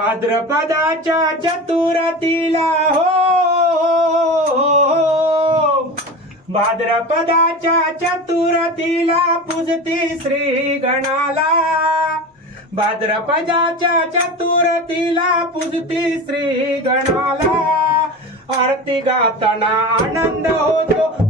भाद्रपदाच्या चतुरतीला हो, हो, हो भाद्रपदाच्या चतुरतीला पूजती श्री गणाला भाद्रपदाच्या चतुरतीला पूजती श्री गणाला आरती गाताना आनंद होतो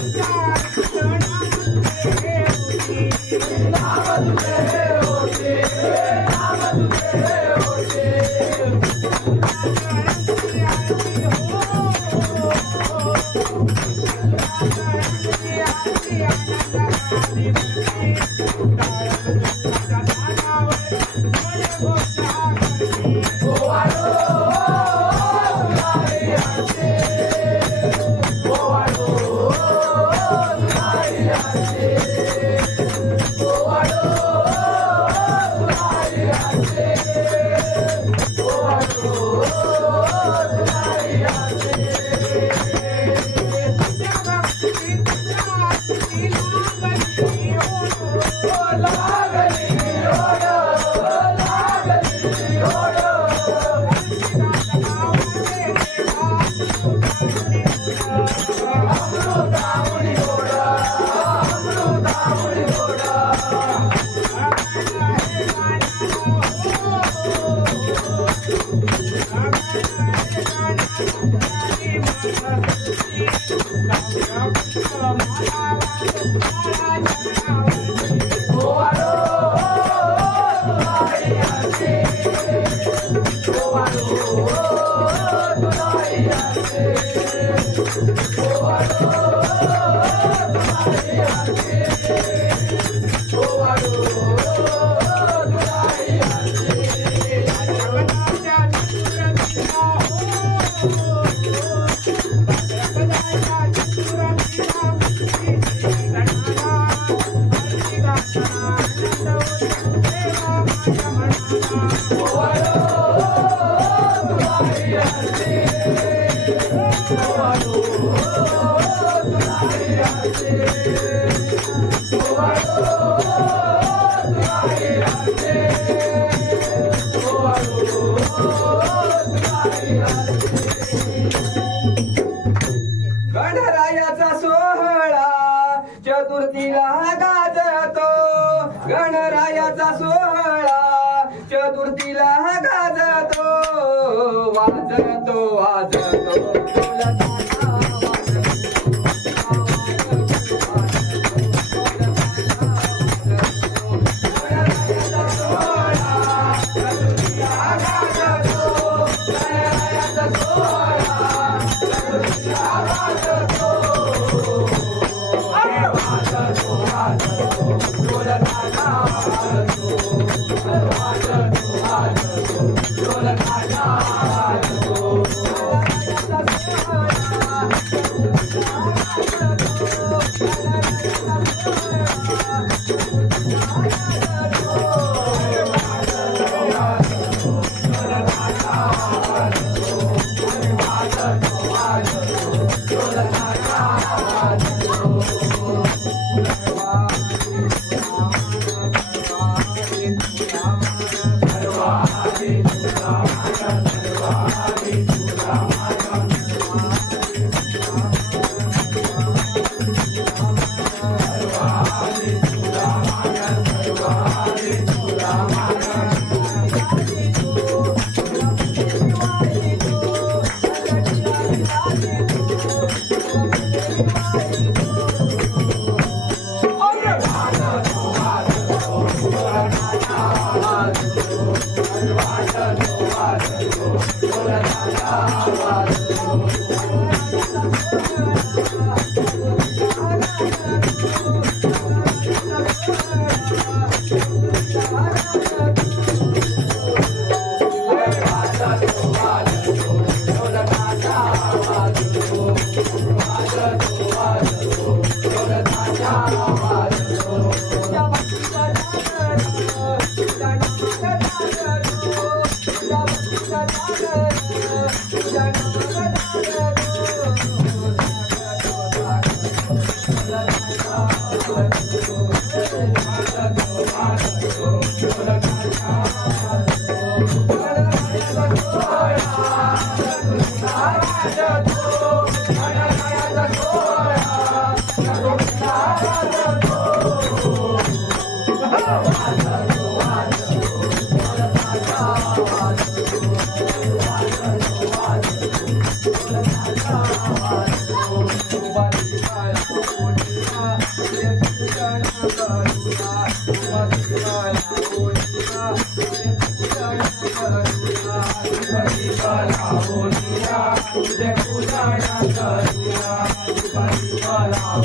Fuck. गणरायाचा सोहळा चतुर्थीला गाजतो. गणरायाचा सोहळा चतुर्थीला गाजतो वाजतो वाजतो. Oh,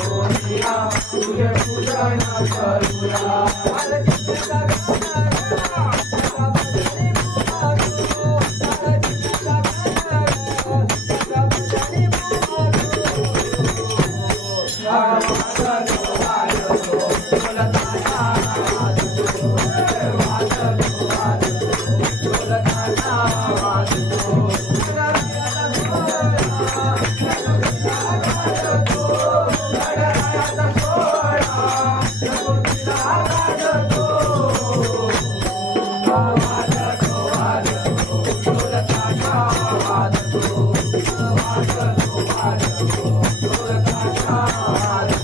Oh.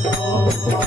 Oh,